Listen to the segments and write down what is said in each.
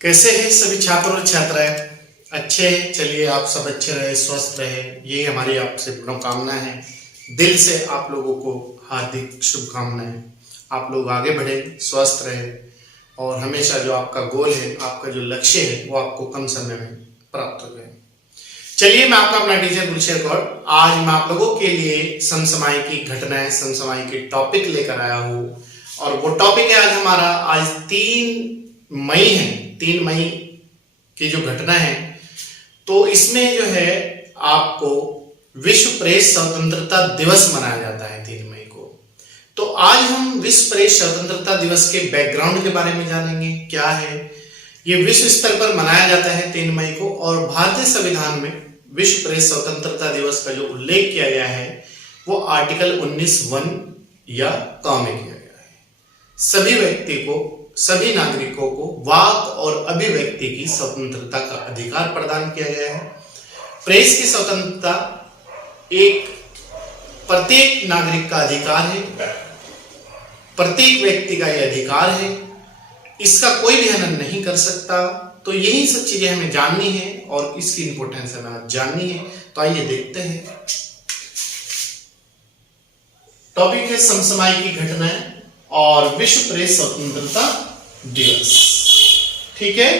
कैसे हैं सभी छात्र और छात्राएं? अच्छे हैं। चलिए, आप सब अच्छे रहे, स्वस्थ रहे, ये हमारी आपसे मनोकामना है। दिल से आप लोगों को हार्दिक शुभकामनाएं। आप लोग आगे बढ़े, स्वस्थ रहे और हमेशा जो आपका गोल है, आपका जो लक्ष्य है, वो आपको कम समय में प्राप्त हो जाए। चलिए, मैं आपका अपना टीचर गुलशेर कौर आज मैं आप लोगों के लिए समसामयिक की घटनाएं, समसामयिक के टॉपिक लेकर आया हूँ। और वो टॉपिक है आज हमारा, आज 3 मई है। 3 मई की जो घटना है, तो इसमें जो है आपको विश्व प्रेस स्वतंत्रता दिवस मनाया जाता है 3 मई को। तो आज हम विश्व प्रेस स्वतंत्रता दिवस के बैकग्राउंड के बारे में जानेंगे। क्या है ये? विश्व स्तर पर मनाया जाता है 3 मई को और भारतीय संविधान में विश्व प्रेस स्वतंत्रता दिवस का जो उल्लेख किया गया है वो आर्टिकल 19(1) या क में किया गया है। सभी व्यक्ति को, सभी नागरिकों को वाक और अभिव्यक्ति की स्वतंत्रता का अधिकार प्रदान किया गया है। प्रेस की स्वतंत्रता एक प्रत्येक नागरिक का अधिकार है, प्रत्येक व्यक्ति का यह अधिकार है, इसका कोई भी हनन नहीं कर सकता। तो यही सब चीजें हमें जाननी है और इसकी इंपॉर्टेंस हमें आज जाननी है। तो आइए देखते हैं। टॉपिक है समसामयिक की घटनाएं और विश्व प्रेस स्वतंत्रता दिवस। ठीक है,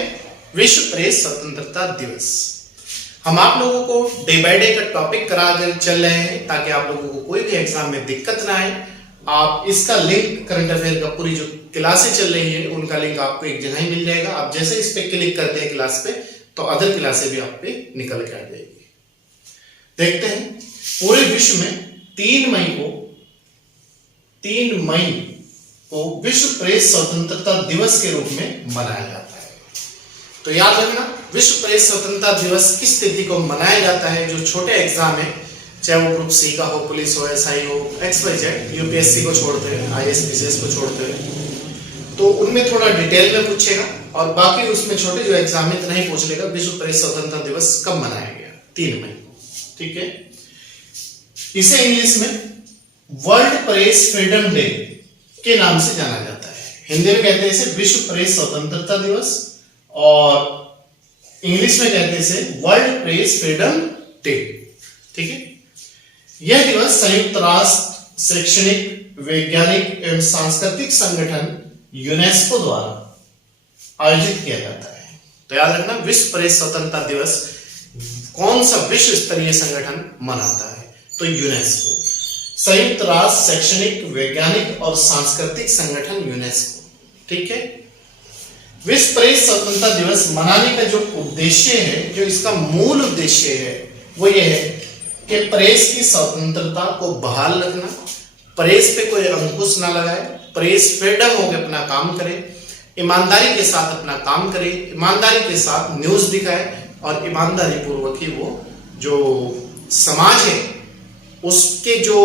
विश्व प्रेस स्वतंत्रता दिवस हम आप लोगों को डे बाय डे का टॉपिक करा कर चल रहे हैं ताकि आप लोगों को कोई भी एग्जाम में दिक्कत ना आए। आप इसका लिंक, करंट अफेयर का पूरी जो क्लासें चल रही है उनका लिंक आपको एक जगह ही मिल जाएगा। आप जैसे इस पे क्लिक करते हैं क्लास पे, तो अदर क्लासें भी आप पे निकल के आ जाएगी। देखते हैं, पूरे विश्व में 3 मई को विश्व प्रेस स्वतंत्रता दिवस के रूप में मनाया जाता है। तो याद रखना, विश्व प्रेस स्वतंत्रता दिवस किस तिथि को मनाया जाता है। जो छोटे एग्जाम है, चाहे वो ग्रुप सी का हो, पुलिस हो, एसआई हो, XYZ, यूपीएससी को छोड़ते हैं, IAS PCS को छोड़ते हैं, तो उनमें थोड़ा डिटेल में पूछेगा और बाकी उसमें छोटे जो एग्जाम में इतना ही पूछ लेगा विश्व प्रेस स्वतंत्रता दिवस कब मनाया गया, 3 मई को। ठीक है, इसे इंग्लिश में वर्ल्ड प्रेस फ्रीडम डे के नाम से जाना जाता है। हिंदी में कहते हैं इसे विश्व प्रेस स्वतंत्रता दिवस और इंग्लिश में कहते हैं इसे वर्ल्ड प्रेस फ्रीडम डे। ठीक है, यह दिवस संयुक्त राष्ट्र शैक्षणिक, वैज्ञानिक एवं सांस्कृतिक संगठन यूनेस्को द्वारा आयोजित किया जाता है। तो याद रखना, विश्व प्रेस स्वतंत्रता दिवस कौन सा विश्व स्तरीय संगठन मनाता है? तो यूनेस्को, संयुक्त राष्ट्र शैक्षणिक, वैज्ञानिक और सांस्कृतिक संगठन यूनेस्को। ठीक है, विश्व प्रेस स्वतंत्रता दिवस मनाने का जो उद्देश्य है, जो इसका मूल उद्देश्य है, वो ये है कि प्रेस की स्वतंत्रता को बहाल रखना, प्रेस पे कोई अंकुश ना लगाए, प्रेस फ्रीडम होकर अपना काम करे, ईमानदारी के साथ अपना काम करे, ईमानदारी के साथ न्यूज दिखाए और ईमानदारी पूर्वक ही वो जो समाज है उसके जो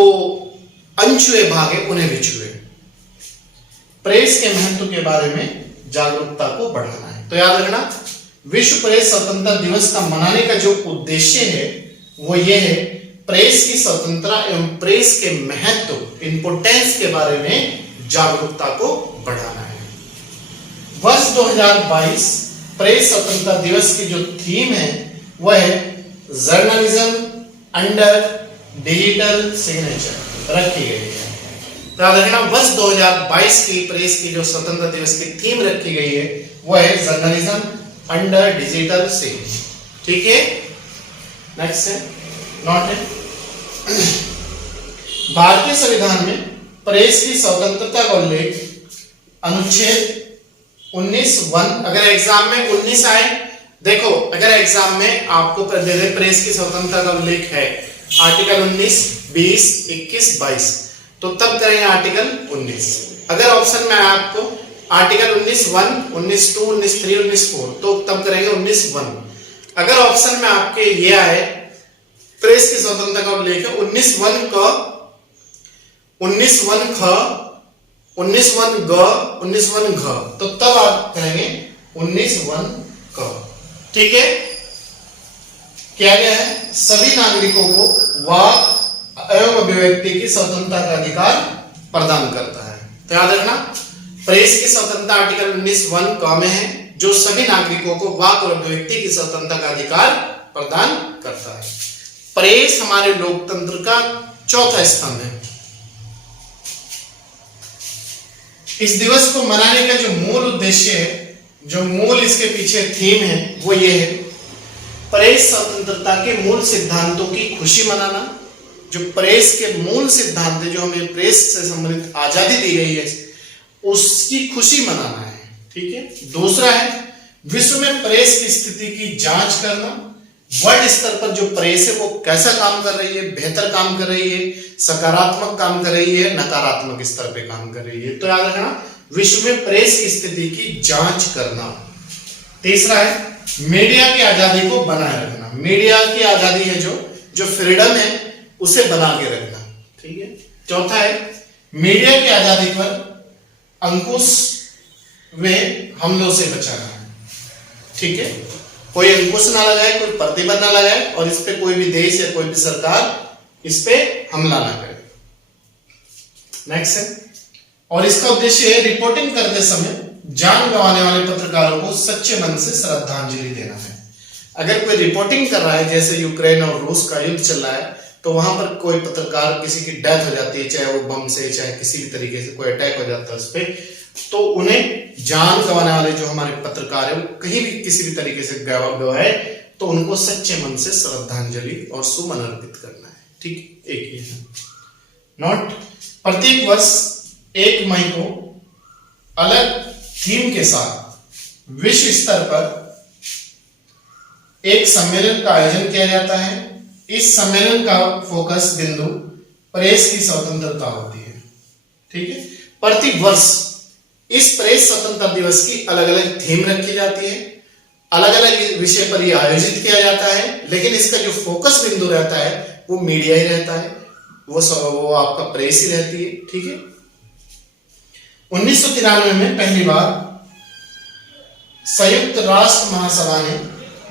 अनछुए भाग है उन्हें भी छुए। प्रेस के महत्व के बारे में जागरूकता को बढ़ाना है। तो याद रखना, विश्व प्रेस स्वतंत्रता दिवस का मनाने का जो उद्देश्य है वो ये है, प्रेस की स्वतंत्रता एवं प्रेस के महत्व, इंपोर्टेंस के बारे में जागरूकता को बढ़ाना है। वर्ष 2022 प्रेस स्वतंत्रता दिवस की जो थीम है वह है जर्नलिज्म अंडर डिजिटल सिग्नेचर रखी गई है। तो याद रखना, वर्ष 2022 की प्रेस की जो स्वतंत्रता दिवस की थीम रखी गई है वह है जर्नलिज्म अंडर डिजिटल सिग्नेचर। ठीक है, नेक्स्ट है नॉट है। भारतीय संविधान में प्रेस की स्वतंत्रता का उल्लेख अनुच्छेद 19(1), अगर एग्जाम में 19 आए, देखो अगर एग्जाम में आपको प्रेस की स्वतंत्रता का उल्लेख है आर्टिकल 19, 20, 21, 22, तो तब करेंगे आर्टिकल 19। अगर ऑप्शन में आपको आर्टिकल 19(1), 19(2), 19(3), 19(4), तो तब करेंगे 19(1). अगर ऑप्शन में आपके ये आए प्रेस की स्वतंत्रता का उल्लेख है 19(1) क, 19(1) ख, 19(1) ग, 19(1) घ, तो तब आप कहेंगे 19(1) क। ठीक है, क्या गया है? सभी नागरिकों को वाक एवं अभिव्यक्ति की स्वतंत्रता का अधिकार प्रदान करता है। तो याद रखना, प्रेस की स्वतंत्रता आर्टिकल 19(1) क में है जो सभी नागरिकों को वाक और अभिव्यक्ति की स्वतंत्रता का अधिकार प्रदान करता है। प्रेस हमारे लोकतंत्र का चौथा स्तंभ है। इस दिवस को मनाने का जो मूल उद्देश्य है, जो मूल इसके पीछे थीम है, वो ये है प्रेस स्वतंत्रता के मूल सिद्धांतों की खुशी मनाना। जो प्रेस के मूल सिद्धांत है, जो हमें प्रेस से संबंधित आजादी दी गई है, उसकी खुशी मनाना है। ठीक है। दूसरा है विश्व में प्रेस की स्थिति की जांच करना। वर्ल्ड स्तर पर जो प्रेस है वो कैसा काम कर रही है, बेहतर काम कर रही है, सकारात्मक काम कर रही है, नकारात्मक स्तर पे काम कर रही है। तो याद रखना, विश्व में प्रेस की स्थिति की जांच करना। तीसरा है मीडिया की आजादी को बनाए रखना। मीडिया की आजादी है जो फ्रीडम है, उसे बना के रखना। ठीक है। चौथा है मीडिया की आजादी पर अंकुश व हमलों से बचाना है। ठीक है। कोई अंकुश ना लगाए, कोई प्रतिबंध ना लगाए और इस पे कोई भी देश या कोई भी सरकार इस पे हमला ना करे। नेक्स्ट है, और इसका उद्देश्य है रिपोर्टिंग करते समय जान गंवाने वाले पत्रकारों को सच्चे मन से श्रद्धांजलि देना है। अगर कोई रिपोर्टिंग कर रहा है, जैसे यूक्रेन और रूस का युद्ध चल रहा है, तो वहां पर कोई पत्रकार किसी की डेथ हो जाती है, चाहे वो बम से, चाहे किसी भी तरीके से कोई अटैक हो जाता है उस पर, तो उन्हें जान गंवाने वाले जो हमारे पत्रकार है, वो कहीं भी किसी भी तरीके से गवाए, तो उनको सच्चे मन से श्रद्धांजलि और सुमन अर्पित करना है। ठीक। एक ही है नोट, प्रत्येक वर्ष 1 मई को अलग थीम के साथ विश्व स्तर पर एक सम्मेलन का आयोजन किया जाता है। इस सम्मेलन का फोकस बिंदु प्रेस की स्वतंत्रता होती है। ठीक है। प्रति वर्ष इस प्रेस स्वतंत्रता दिवस की अलग अलग थीम रखी जाती है, अलग अलग विषय पर यह आयोजित किया जाता है, लेकिन इसका जो फोकस बिंदु रहता है वो मीडिया ही रहता है, वो आपका प्रेस ही रहती है। ठीक है। 1993 में पहली बार संयुक्त राष्ट्र महासभा ने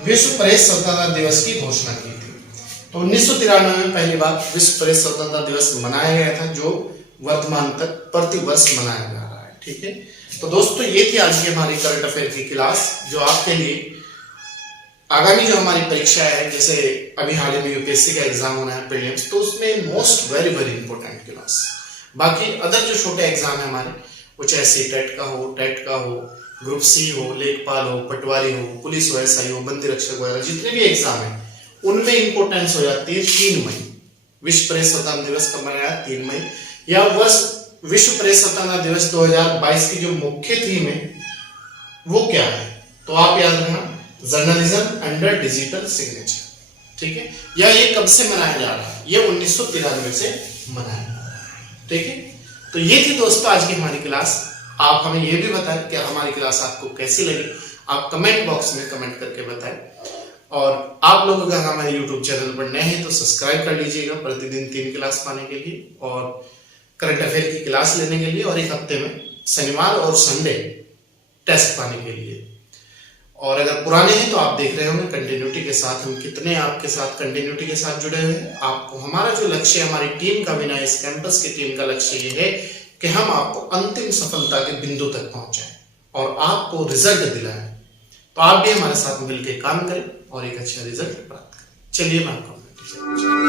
विश्व प्रेस स्वतंत्रता दिवस की घोषणा की थी। तो 1993 में पहली बार विश्व प्रेस स्वतंत्रता दिवस मनाया गया था, जो वर्तमान तक प्रति वर्ष मनाया जा रहा है। ठीक है। तो दोस्तों, ये थी आज की हमारी करंट अफेयर की क्लास, जो आपके लिए आगामी जो हमारी परीक्षा है, जैसे अभी हाल ही में यूपीएससी का एग्जाम होना है प्रीलिम्स, तो उसमें most very very important class. बाकी अदर जो छोटे एग्जाम है हमारे, वो चाहे सीटेट का हो, टेट का हो, ग्रुप सी हो, लेखपाल हो, पटवारी हो, पुलिस हो, एसआई हो, बंदी रक्षक वगैरह जितने भी एग्जाम है, उनमें इंपॉर्टेंस हो जाती है 3 मई। विश्व प्रेस स्वतंत्रता दिवस कब मनाया? 3 मई। या वर्ष विश्व प्रेस स्वतंत्रता दिवस 2022 की जो मुख्य थीम है वो क्या है? तो आप याद रखना, जर्नलिज्म अंडर डिजिटल सिग्नेचर। ठीक है। या ये कब से मनाया जा रहा है? ये 1993 से मनाया जा रहा है। ठीक है। तो ये थी दोस्तों आज की हमारी क्लास। आप हमें ये भी बताएं कि हमारी क्लास आपको कैसी लगी। आप कमेंट बॉक्स में कमेंट करके बताएं। और आप लोग अगर हमारे YouTube चैनल पर नए हैं तो सब्सक्राइब कर लीजिएगा प्रतिदिन 3 क्लास पाने के लिए और करंट अफेयर की क्लास लेने के लिए, और एक हफ्ते में शनिवार और संडे टेस्ट पाने के लिए। और अगर पुराने हैं तो आप देख रहे होंगे कंटिन्यूटी के साथ हम कितने आपके साथ कंटिन्यूटी के साथ जुड़े हुए हैं। आपको हमारा जो लक्ष्य है, हमारी टीम का, बिना इस कैंपस की टीम का लक्ष्य ये है कि हम आपको अंतिम सफलता के बिंदु तक पहुंचाएं और आपको रिजल्ट दिलाएं। तो आप भी हमारे साथ मिलकर काम करें और एक अच्छा रिजल्ट प्राप्त करें। चलिए मैं आपको